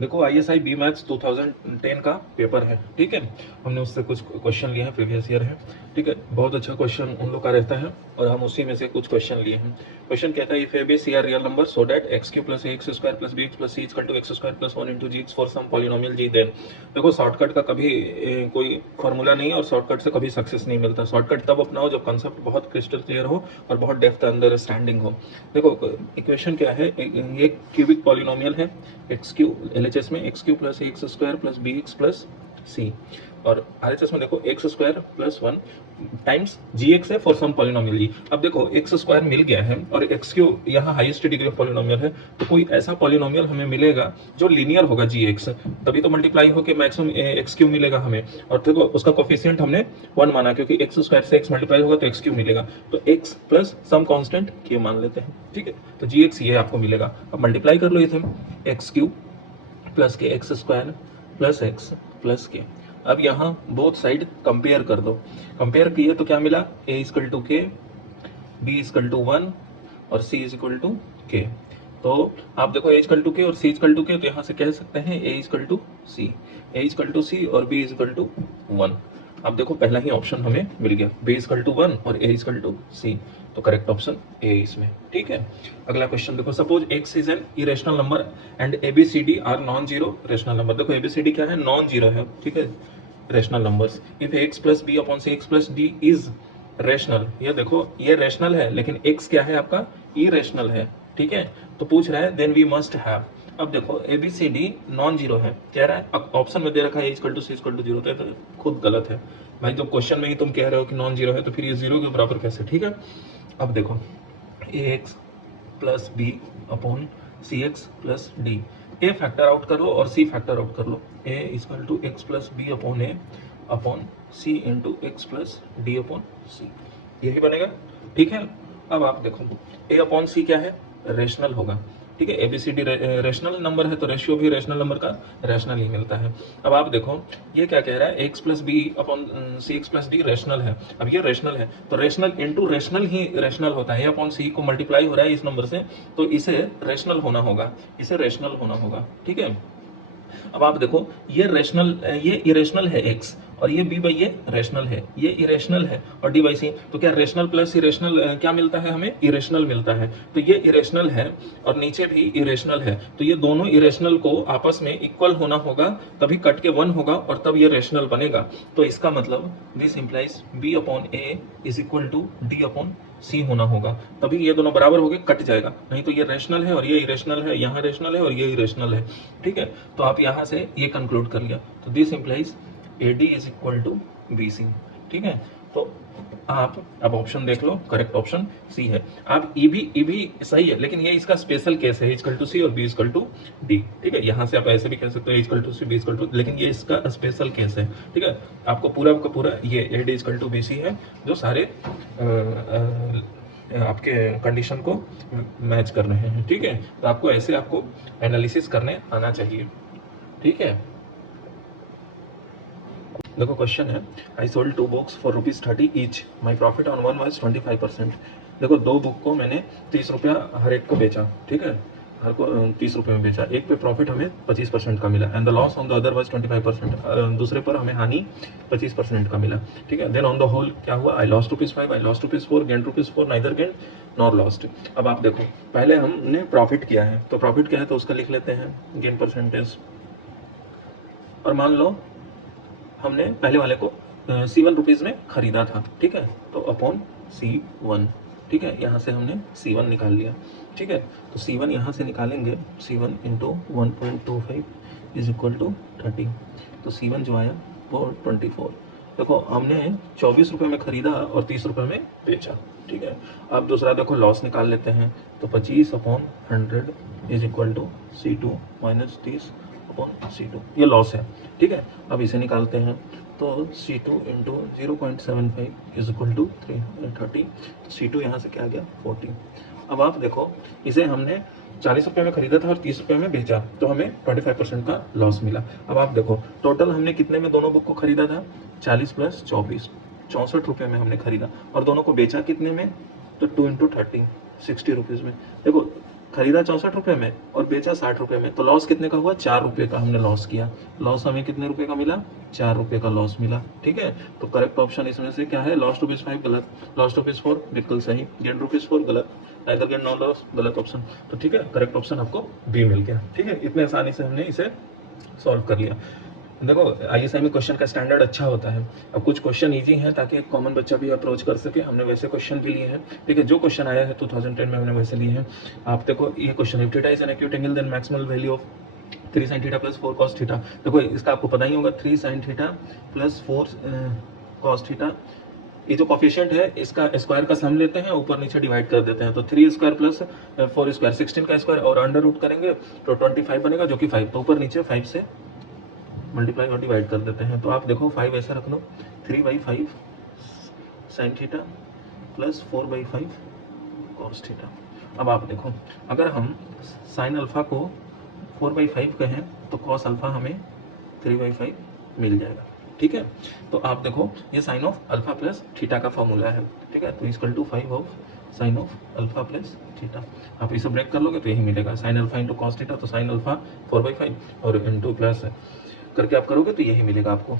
देखो ISI B maths 2010 का paper है, ठीक है। हमने उससे कुछ क्वेश्चन लिए हैं, प्रीवियस ईयर है, ठीक है। बहुत अच्छा क्वेश्चन उन लोग का रहता है और हम उसी में से कुछ क्वेश्चन लिए हैं। क्वेश्चन कहता है if a b c are real number so that x cube plus x square plus b x plus c equal to x square plus 1 into g x for some polynomial g then. देखो shortcut का कभी कोई formula नहीं और shortcut से कभी success नहीं मिलता। शॉर्टकट तब अपनाओ जब कंसेप्ट बहुत क्रिस्टल क्लियर हो और बहुत डेप्थ अंडरस्टैंडिंग हो। देखो इक्वेशन क्या है, ये क्यूबिक पॉलिनोमियल है एक्स क्यू LHS में x cube plus x square plus b x plus c, और RHS में देखो x square plus 1 times g x है फॉर सम पॉलिनोमियल जी। अब देखो एक्स स्क्वायर मिल गया है और एक्स क्यू यहाँ हाईएस्ट डिग्री ऑफ पॉलिनोमियल है, तो कोई ऐसा पॉलिनोमियल हमें मिलेगा जो लीनियर होगा जी एक्स, तभी तो मल्टीप्लाई होकर मैक्सिमम एक्स क्यू मिलेगा हमें। और देखो उसका कोफिशिएंट हमने 1 माना क्योंकि एक्स स्क्वायर से एक्स मल्टीप्लाई होगा तो एक्स क्यू मिलेगा, तो एक्स प्लस सम कॉन्स्टेंट के मान लेते हैं, ठीक है। तो जी एक्स ये आपको मिलेगा। अब मल्टीप्लाई कर लो इसे, एक्स क्यू प्लस के x square plus x plus के। अब यहाँ बोथ साइड कंपेयर कर दो, कंपेयर किए तो क्या मिला, ए इजकल टू के, बी इजकल टू 1 और सी इजकल टू के। तो आप देखो ए इजकल टू के और सी इजकल टू के, तो यहाँ से कह सकते हैं a equal to c, a equal to c और बी इजकल टू 1। अब देखो पहला ही ऑप्शन हमें मिल गया, बी इजकल टू 1 और ए इजकल टू सी, तो करेक्ट ऑप्शन ए इसमें, ठीक है। अगला क्वेश्चन देखो, suppose x is an irrational number and ABCD are non zero rational number. देखो ABCD क्या है, नॉन जीरो है, ठीक है, rational numbers. If x plus b upon c x plus d is rational, ये देखो ये रेशनल है लेकिन एक्स क्या है आपका, इरेशनल है, ठीक है। तो पूछ रहा है देन वी मस्ट हैव। अब देखो ABCD नॉन जीरो है, कह रहा है ऑप्शन में दे रखा है equal to c equal to zero, तो खुद गलत है भाई। जब क्वेश्चन में ही तुम कह रहे हो कि नॉन जीरो है तो फिर ये जीरो के बराबर कैसे, ठीक है। अब देखो ax plus b upon c x plus d, a factor out कर लो और सी फैक्टर आउट कर लो, a equal to x plus b upon a upon c into x plus d upon c, यही बनेगा, ठीक है। अब आप देखो ए अपॉन सी क्या है, रेशनल होगा, ठीक है। ABCD रेशनल नंबर है तो रेशियो भी रेशनल नंबर का रेशनल ही मिलता है। अब आप देखो ये क्या कह रहा है, x plus b upon c x plus D rational है। अब ये रेशनल है तो रेशनल इंटू रेशनल ही रेशनल होता है, अपॉन सी को मल्टीप्लाई हो रहा है इस नंबर से, तो इसे रेशनल होना होगा, इसे रेशनल होना होगा, ठीक है। अब आप देखो ये रेशनल, ये इरेशनल है एक्स और ये बी बाई ये रेशनल है, ये इरेशनल है और डी बाई सी, तो क्या रेशनल प्लस इरेशनल क्या मिलता है हमें, इरेशनल मिलता है। तो ये इरेशनल है और नीचे भी इरेशनल है, तो ये दोनों इरेशनल को आपस में इक्वल होना होगा, तभी कट के 1 होगा और तब ये रेशनल बनेगा। तो इसका मतलब this implies b upon a is equal to d upon c होना होगा, तभी ये दोनों बराबर हो गए, कट जाएगा, नहीं तो ये रेशनल है और ये इरेशनल है, यहाँ रेशनल है और ये इरेशनल है, ठीक है। तो आप यहाँ से ये कंक्लूड कर लिया, तो this implies AD is equal to BC, ठीक है। तो आप अब ऑप्शन देख लो, करेक्ट ऑप्शन सी है। आप ई भी सही है लेकिन ये इसका स्पेशल केस है, इक्वल टू सी और बी इक्वल टू डी, ठीक है। यहाँ से आप ऐसे भी कह सकते हो equal to c b equal to, लेकिन ये इसका स्पेशल केस है, ठीक है। आपको पूरा का पूरा ये AD इक्वल टू BC है जो सारे आपके कंडीशन को मैच कर रहे हैं, ठीक है। तो आपको ऐसे आपको एनालिसिस करने आना चाहिए, ठीक है। देखो क्वेश्चन है, I sold 2 books for ₹30 each, my profit on one was 25%। देखो 2 बुक को मैंने 30 रुपया हर एक को बेचा, ठीक है, हर को 30 रुपये में बेचा, एक पे प्रॉफिट हमें 25% का मिला, and the loss on the other was 25%, दूसरे पर हमें हानि 25% का मिला, ठीक है। देन ऑन द होल क्या हुआ, I lost ₹5, I lost ₹4, gain ₹4, neither gain nor lost. अब आप देखो पहले हमने प्रॉफिट किया है, तो प्रॉफिट क्या है तो उसका लिख लेते हैं गेन परसेंटेज, और मान लो हमने पहले वाले को C1 रुपीज़ में खरीदा था, ठीक है, तो अपॉन C1, ठीक है, यहाँ से हमने C1 निकाल लिया, ठीक है। तो C1 यहाँ से निकालेंगे, C1 into 1.25 is equal to 30, तो C1 जो आया वो 24। देखो हमने 24 रुपये में खरीदा और 30 रुपये में बेचा, ठीक है। अब दूसरा देखो लॉस निकाल लेते हैं, तो 25 upon 100 is equal to C2 minus 30 upon C2, ये लॉस है, ठीक है। अब इसे निकालते हैं, तो C2 into 0.75 is equal to 330, तो C2 यहाँ से क्या आ गया 40। अब आप देखो इसे हमने 40 रुपये में खरीदा था और 30 रुपये में बेचा, तो हमें 25% का लॉस मिला। अब आप देखो टोटल हमने कितने में दोनों बुक को खरीदा था, 40 प्लस 24, 64 रुपये में हमने खरीदा, और दोनों को बेचा कितने में, तो 2 इंटू 30, 60 रुपीज़ में। देखो खरीदा 64 रुपये में और बेचा 60 रुपये में, तो लॉस कितने का हुआ? 4 रुपये का हमने लॉस किया। लॉस हमें कितने रुपये का मिला? 4 रुपये का लॉस मिला। ठीक है, तो करेक्ट ऑप्शन इसमें से क्या है? लॉस्ट ₹5 गलत, लॉस्ट ₹4 बिल्कुल सही, गेन ₹4 गलत, नाइदर गेन नॉर लॉस गलत ऑप्शन। तो ठीक है, करेक्ट ऑप्शन आपको बी मिल गया। ठीक है, इतने आसानी से हमने इसे सॉल्व कर लिया। देखो आईएसआई में क्वेश्चन का स्टैंडर्ड अच्छा होता है। अब कुछ क्वेश्चन इजी हैं ताकि एक कॉमन बच्चा भी अप्रोच कर सके, हमने वैसे क्वेश्चन भी लिए हैं। ठीक है, जो क्वेश्चन आया है 2010 में हमने वैसे लिए हैं। आप देखो ये question, if theta is an acute angle then maximal value of 3 sin theta plus 4 cos theta. देखो इसका आपको पता ही होगा, 3 sin theta plus 4 cos theta, ये जो कोफिशिएंट है इसका स्क्वायर का सम लेते हैं, ऊपर नीचे डिवाइड कर देते हैं। तो 3 स्क्वायर प्लस 4 स्क्वायर 16 का स्क्वायर और अंडर रूट करेंगे तो 25 बनेगा, जो कि 5, तो ऊपर नीचे 5 से मल्टीप्लाई और डिवाइड कर देते हैं। तो आप देखो 5 ऐसा रख लो, 3/5 sine theta plus 4/5 cos theta. अब आप देखो, अगर हम साइन अल्फा को 4/5 कहें तो कॉस अल्फा हमें 3/5 मिल जाएगा। ठीक है, तो आप देखो ये sine of alpha plus theta का फॉर्मूला है। ठीक है, तो equal to 5 of sine of alpha plus theta. आप इसे ब्रेक कर लोगे तो यही मिलेगा, sine alpha into cos theta, तो साइन अल्फा 4/5 और इंटू प्लस करके आप करोगे तो यही मिलेगा आपको।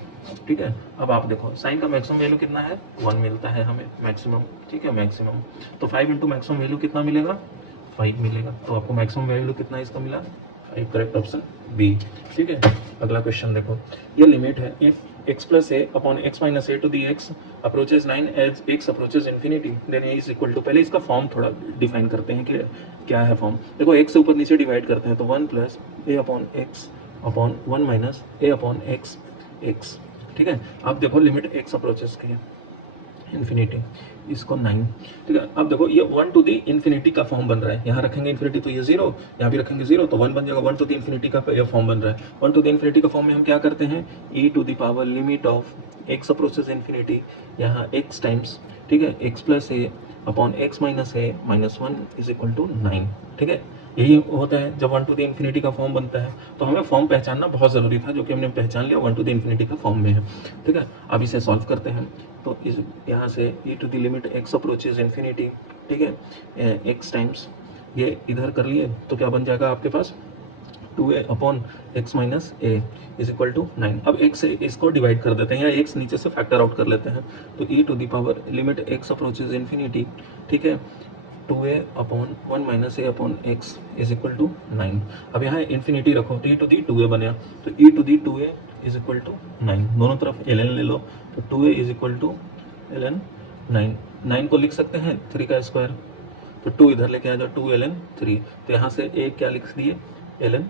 ठीक है, अब आप देखो साइन का मैक्सिमम वैल्यू कितना है? 1 मिलता है हमें मैक्सिमम। ठीक है, मैक्सिमम, तो 5 इंटू मैक्सिमम वैल्यू कितना मिलेगा? 5 मिलेगा। तो आपको मैक्सिमम वैल्यू कितना इसका मिला? 5, करेक्ट ऑप्शन बी। ठीक है, अगला क्वेश्चन देखो, ये लिमिट है if x plus a upon x minus a to the x approaches 9 as x approaches infinity then a is equal to, पहले इसका फॉर्म थोड़ा डिफाइन करते हैं कि क्या है फॉर्म। देखो x से ऊपर नीचे डिवाइड करते हैं तो 1 plus a upon x upon 1 minus a upon x। ठीक है, अब देखो लिमिट x अप्रोचेस की है इन्फिनिटी, इसको 9। ठीक है, अब देखो ये 1 टू दी इन्फिनिटी का फॉर्म बन रहा है। यहाँ रखेंगे इन्फिनिटी तो ये 0, यहाँ भी रखेंगे 0 तो 1 बन जाएगा। 1 टू दी इन्फिनिटी का ये फॉर्म बन रहा है। 1 टू दी इन्फिनिटी का फॉर्म में हम क्या करते हैं? e to the power limit of x approaches infinity, यहाँ x टाइम्स, ठीक है, x plus a upon x minus a minus 1 is equal to 9। ठीक है, यही होता है जब 1 टू द इन्फिनिटी का फॉर्म बनता है। तो हमें फॉर्म पहचानना बहुत ज़रूरी था, जो कि हमने पहचान लिया, 1 टू द इन्फिनिटी का फॉर्म में है। ठीक है, अब इसे सॉल्व करते हैं। तो इस यहाँ से e to the limit x approaches infinity, ठीक है, x टाइम्स ये इधर कर लिए तो क्या बन जाएगा आपके पास? 2a upon x minus a is equal to 9। अब x से इसको डिवाइड कर देते हैं या x नीचे से फैक्टर आउट कर लेते हैं। तो e to the power limit x approaches infinity, ठीक है, 2a upon 1 minus a upon x is equal to 9। अब यहाँ इन्फिनिटी रखो तो e टू दी 2a बनेगा, तो e to the 2a is equal to 9। दोनों तरफ ln ले लो तो 2a is equal to ln 9। 9 को लिख सकते हैं 3 का स्क्वायर, तो 2 इधर लेके आ जाओ, 2 ln 3। तो यहाँ से a क्या लिख दिए? ln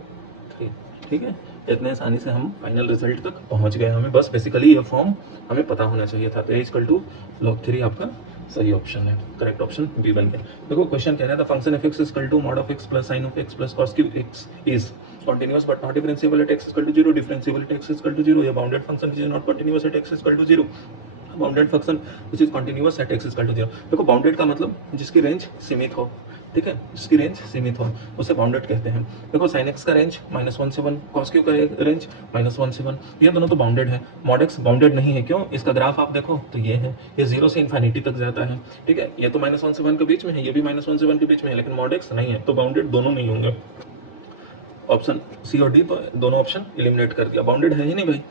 3। ठीक है, इतने आसानी से हम फाइनल रिजल्ट तक पहुँच गए। हमें बस बेसिकली ये फॉर्म हमें पता होना चाहिए था। तो a इक्वल टू log 3 आपका सही ऑप्शन है, करेक्ट ऑप्शन बी बन गया। देखो क्वेश्चन कह रहा है the function f x equal to mod of x plus sine of x plus cos cube x is continuous but not differentiable at x equal to 0, differentiable at x equal to 0, या bounded function which is not continuous at x equal to 0, bounded function which is continuous at x equal to 0। देखो bounded का मतलब जिसकी range सीमित हो, ठीक है, जिसकी रेंज सीमित हो उसे बाउंडेड कहते हैं। देखो sin x का रेंज -1 से 1, cos q का रेंज -1 से 1, ये दोनों तो बाउंडेड है। mod x बाउंडेड नहीं है, क्यों? इसका ग्राफ आप देखो तो ये है, ये 0 से इन्फिनिटी तक जाता है। ठीक है, ये तो -1 से 1 के बीच में है, ये भी -1 से 1 के बीच में है, लेकिन mod x नहीं है, तो बाउंडेड दोनों नहीं होंगे। ऑप्शन सी और डी तो दोनों ऑप्शन एलिमिनेट कर दिया, बाउंडेड है ही नहीं भाई,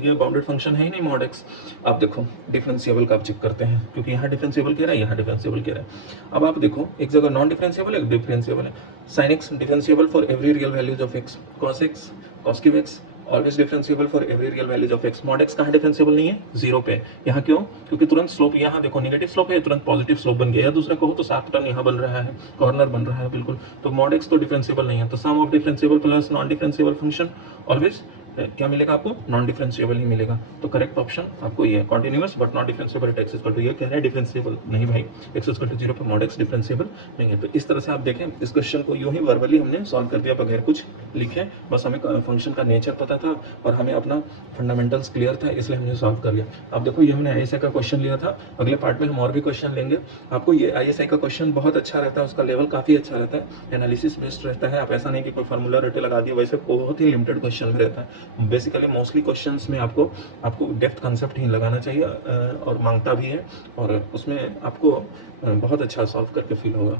ये बाउंडेड फंक्शन है ही नहीं mod x। आप देखो डिफरेंशिएबल का आप चेक करते हैं, क्योंकि यहाँ डिफरेंशिएबल कह रहा है, यहाँ डिफरेंशिएबल कह रहा है। अब आप देखो एक जगह नॉन डिफरेंशिएबल, एक डिफरेंशिएबल है। sin x differentiable for every real values of x, cos cube x always differentiable for every real values of x। mod x कहाँ डिफरेंशिएबल नहीं है? 0 पे। यहाँ क्यों? क्योंकि तुरंत स्लोप, यहाँ देखो नेगेटिव स्लोप है, तुरंत पॉजिटिव स्लोप बन गया, या दूसरे कहो तो 7 टर्न यहाँ बन रहा है, कॉर्नर बन रहा है बिल्कुल। तो mod x तो डिफरेंशिएबल नहीं है, तो sum of differentiable plus non differentiable function always क्या मिलेगा आपको? नॉन डिफरेंशिएबल ही मिलेगा। तो करेक्ट ऑप्शन आपको ये है, continuous but not differentiable at x equal to, ये कह रहा है डिफरेंशिएबल नहीं भाई, एक्स इक्वल टू 0 पे mod x डिफरेंशिएबल नहीं है। तो इस तरह से आप देखें इस क्वेश्चन को यूं ही वर्बली हमने सॉल्व कर दिया बगैर कुछ लिखे, बस हमें फंक्शन का नेचर पता था और हमें अपना फंडामेंटल्स क्लियर था, इसलिए हमने सॉल्व कर लिया। अब देखो ये हमने आईएसआई का क्वेश्चन लिया था, अगले पार्ट में हम और भी क्वेश्चन लेंगे। आपको ये आईएसआई का क्वेश्चन बहुत अच्छा रहता है, उसका लेवल काफी अच्छा रहता है, एनालिसिस बेस्ड रहता है। आप ऐसा नहीं कि कोई फार्मूला रटे लगा दिया, वैसे बहुत ही लिमिटेड क्वेश्चन में रहता है। बेसिकली मोस्टली क्वेश्चंस में आपको डेप्थ कंसेप्ट ही लगाना चाहिए और मांगता भी है, और उसमें आपको बहुत अच्छा सॉल्व करके फील होगा।